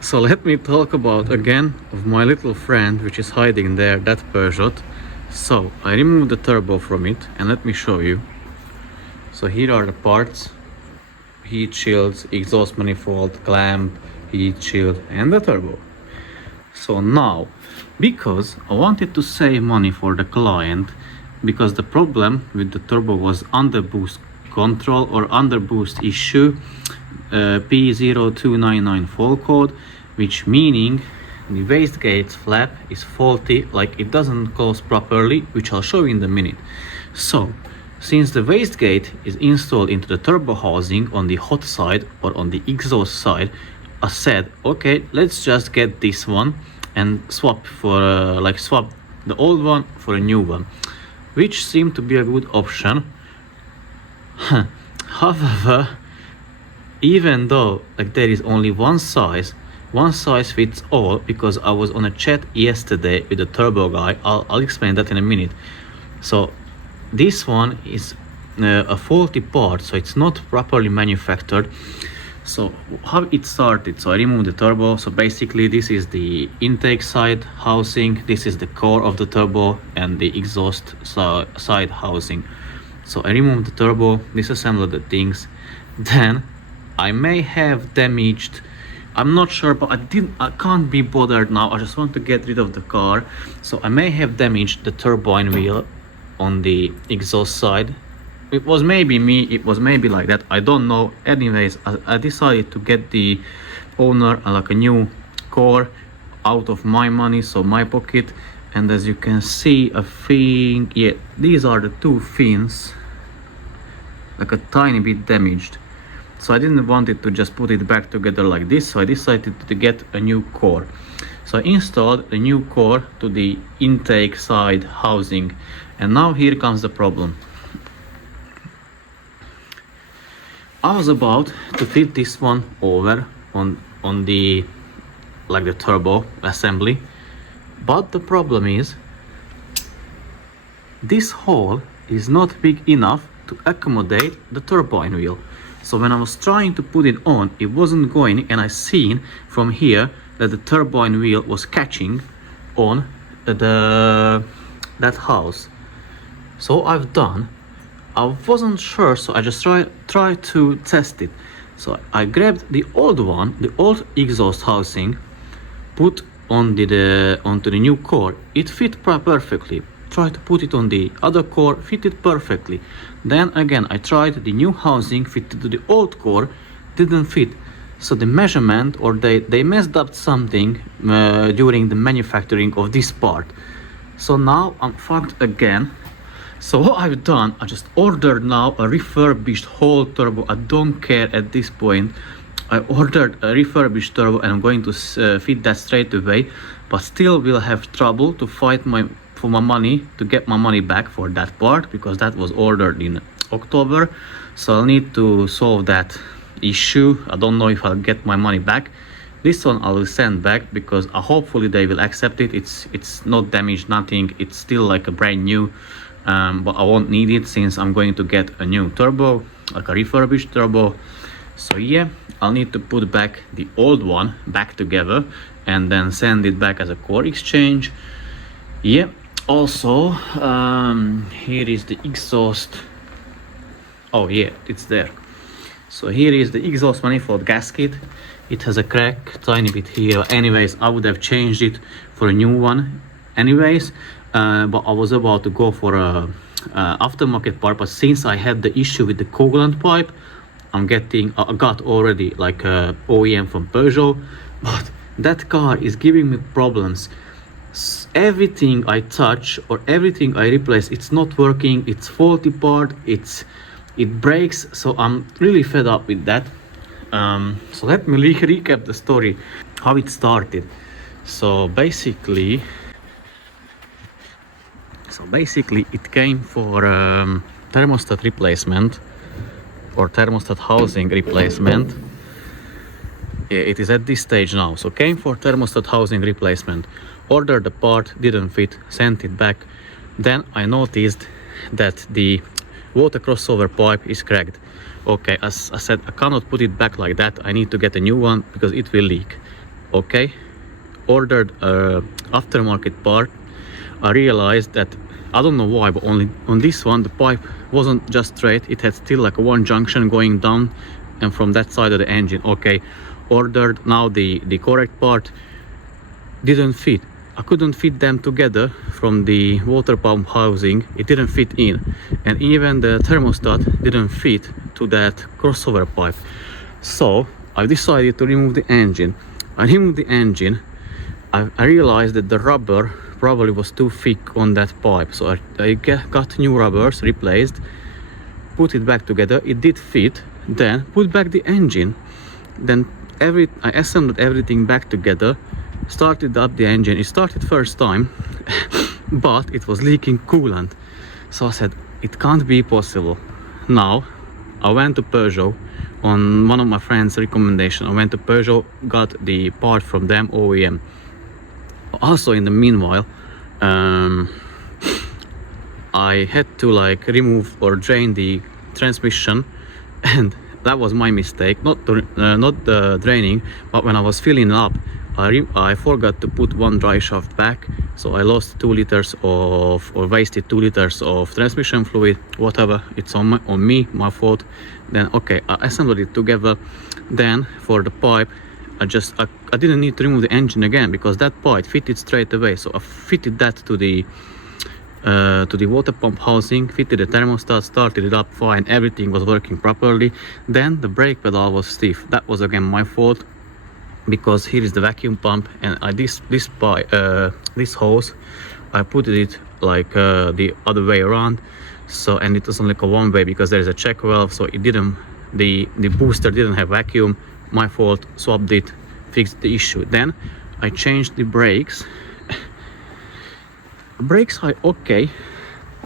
So let me talk about again of my little friend which is hiding there, that Peugeot. So I removed the turbo from it and let me show you. So here are the parts: heat shields, exhaust manifold, clamp, heat shield and the turbo. So now, because I wanted to save money for the client, because the problem with the turbo was underboost control or underboost issue, P0299 fault code, which meaning the wastegate flap is faulty, like it doesn't close properly, which I'll show you in a minute. So since the wastegate is installed into the turbo housing on the hot side or on the exhaust side, I said, okay, let's just get this one and swap for swap the old one for a new one, which seemed to be a good option. However, even though like there is only one size fits all, because I was on a chat yesterday with the turbo guy. I'll explain that in a minute. So this one is a faulty part, so it's not properly manufactured. So how it started: so I removed the turbo. So basically this is the intake side housing, this is the core of the turbo, and the exhaust side housing. So I removed the turbo, disassembled the things, then I may have damaged, I'm not sure, but I can't be bothered now. I just want to get rid of the car. So I may have damaged the turbine wheel on the exhaust side. It was maybe me, it was maybe like that, I don't know. Anyways, I decided to get the owner like a new core out of my money, so my pocket. And as you can see, a fin, yeah, these are the two fins, like a tiny bit damaged. So I didn't want it to just put it back together like this, so I decided to get a new core. So I installed a new core to the intake side housing, and now here comes the problem. I was about to fit this one over on the like the turbo assembly, but the problem is this hole is not big enough to accommodate the turbine wheel. So when I was trying to put it on, it wasn't going, and I seen from here that the turbine wheel was catching on that house. So I wasn't sure, so I just tried to test it. So I grabbed the old one, the old exhaust housing, put onto the new core. It fit perfectly. Tried to put it on the other core, fitted perfectly. Then again I tried the new housing, fitted to the old core, didn't fit. So the measurement, or they messed up something during the manufacturing of this part. So now I'm fucked again. So what I've done, I just ordered now a refurbished whole turbo. I don't care at this point. I ordered a refurbished turbo and I'm going to fit that straight away, but still will have trouble to fight for my money, to get my money back for that part, because that was ordered in October. So I'll need to solve that issue. I don't know if I'll get my money back. This one I will send back, because hopefully they will accept it. It's not damaged, nothing, it's still like a brand new. But I won't need it since I'm going to get a new turbo, like a refurbished turbo. So yeah, I'll need to put back the old one back together and then send it back as a core exchange. Yeah, also here is the exhaust. Oh yeah, it's there. So here is the exhaust manifold gasket. It has a crack tiny bit here. Anyways, I would have changed it for a new one anyways, but I was about to go for a aftermarket part, but since I had the issue with the coolant pipe, I got already like a OEM from Peugeot, but that car is giving me problems. Everything I touch or everything I replace, it's not working, it's faulty part, it breaks. So I'm really fed up with that. So let me recap the story, how it started. So basically it came for thermostat replacement or thermostat housing replacement. Yeah, it is at this stage now. So came for thermostat housing replacement, ordered the part, didn't fit, sent it back. Then I noticed that the water crossover pipe is cracked. Okay, as I said, I cannot put it back like that. I need to get a new one because it will leak. okay, ordered a aftermarket part. I realized that, I don't know why, but only on this one the pipe wasn't just straight, it had still like one junction going down, and from that side of the engine. Okay, ordered. Now the correct part didn't fit. I couldn't fit them together from the water pump housing. It didn't fit in, and even the thermostat didn't fit to that crossover pipe. So I decided to remove the engine. I removed the engine. I realized that the rubber probably was too thick on that pipe, so I got new rubbers replaced, put it back together. It did fit. Then put back the engine. Then I assembled everything back together, started up the engine. It started first time, but it was leaking coolant. So I said, it can't be possible. Now I went to Peugeot on one of my friends' recommendation. I went to Peugeot, got the part from them, OEM. Also in the meanwhile, I had to like remove or drain the transmission, and that was my mistake. Not the draining, but when I was filling up, I forgot to put one dry shaft back, so I lost 2 liters of, or wasted 2 liters of transmission fluid. Whatever, it's on me, my fault. Then okay, I assembled it together. Then for the pipe, I didn't need to remove the engine again, because that pipe fitted straight away. So I fitted that to the water pump housing, fitted the thermostat, started it up fine, everything was working properly. Then the brake pedal was stiff. That was again my fault, because here is the vacuum pump, and this hose, I put it like the other way around. So, and it was only like a one way, because there is a check valve, so it didn't, the booster didn't have vacuum. My fault, swapped it, fixed the issue. Then I changed the brakes. Brakes are okay,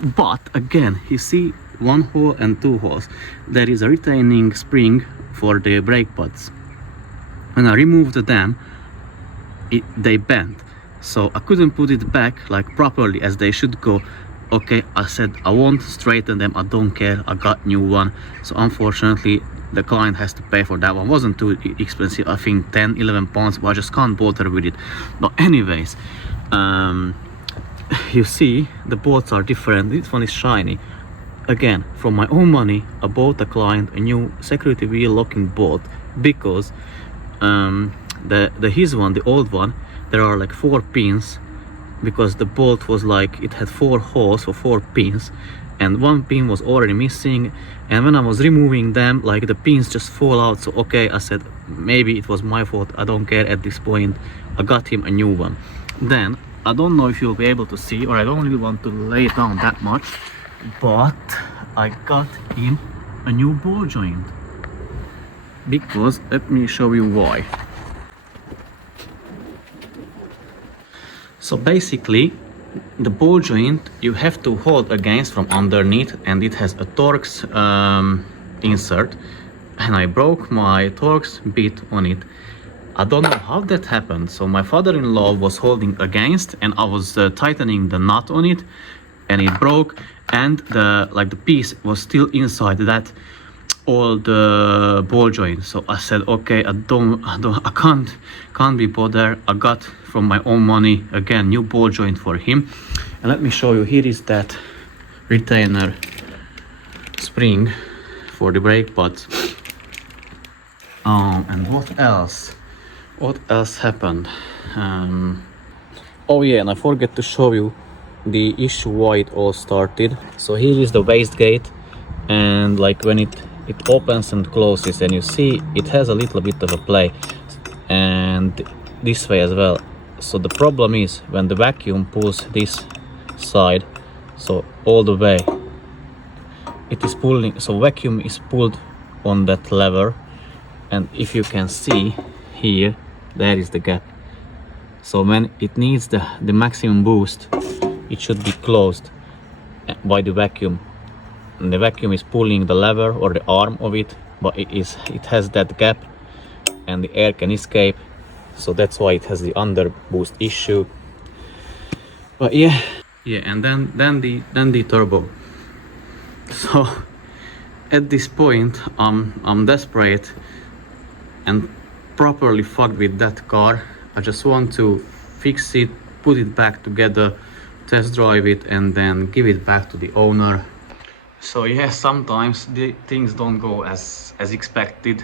but again, you see 1 hole and 2 holes. There is a retaining spring for the brake pads. When I removed them, they bent, so I couldn't put it back like properly as they should go. Okay, I said I won't straighten them, I don't care, I got new one. So unfortunately the client has to pay for that one. Wasn't too expensive, I think 10-11 pounds, but I just can't bother with it. But anyways, you see the bolts are different. This one is shiny. Again, from my own money, I bought the client a new security wheel locking bolt, because his one, the old one, there are like 4 pins, because the bolt was like, it had 4 holes for 4 pins, and 1 pin was already missing. And when I was removing them, like the pins just fall out. So okay, I said maybe it was my fault, I don't care at this point. I got him a new one. Then I don't know if you'll be able to see, or I don't really want to lay it down that much, but I got him a new ball joint. Because let me show you why. So basically, the ball joint you have to hold against from underneath, and it has a Torx insert, and I broke my Torx bit on it. I don't know how that happened. So my father-in-law was holding against, and I was tightening the nut on it, and it broke, and the piece was still inside that old ball joint. So I said, okay, I can't be bothered. I got from my own money again new ball joint for him. And let me show you. Here is that retainer spring for the brake pads. And what else happened? Oh yeah, and I forget to show you the issue why it all started. So here is the wastegate, and like when it opens and closes, and you see it has a little bit of a play, and this way as well. So the problem is when the vacuum pulls this side, so all the way it is pulling, so vacuum is pulled on that lever, and if you can see here, there is the gap. So when it needs the maximum boost, it should be closed by the vacuum, and the vacuum is pulling the lever or the arm of it, but it has that gap and the air can escape. So that's why it has the underboost issue. But yeah, and then the turbo. So at this point I'm desperate, and properly fucked with that car. I just want to fix it, put it back together, test drive it, and then give it back to the owner. So yeah, sometimes the things don't go as expected.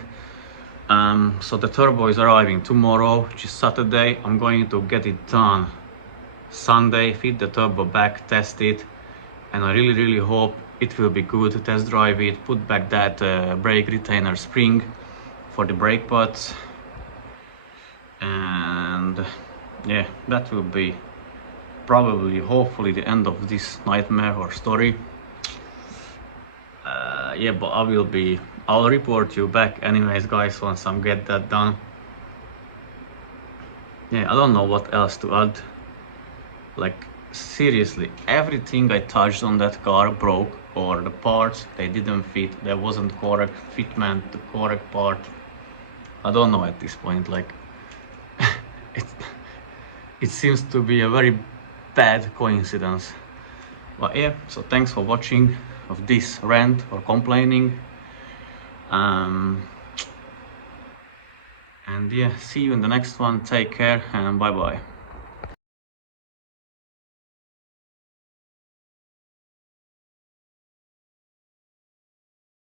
So the turbo is arriving tomorrow, which is Saturday. I'm going to get it done Sunday, fit the turbo back, test it, and I really hope it will be good. Test drive it, put back that brake retainer spring for the brake pads, and yeah, that will be probably, hopefully, the end of this nightmare or story. Yeah, but I'll report you back anyways, guys, once I get that done. Yeah, I don't know what else to add. Like, seriously, everything I touched on that car broke, or the parts, they didn't fit, there wasn't correct fitment, the correct part. I don't know at this point, like, it seems to be a very bad coincidence. But yeah, so thanks for watching of this rant or complaining. And yeah, see you in the next one. Take care and bye bye.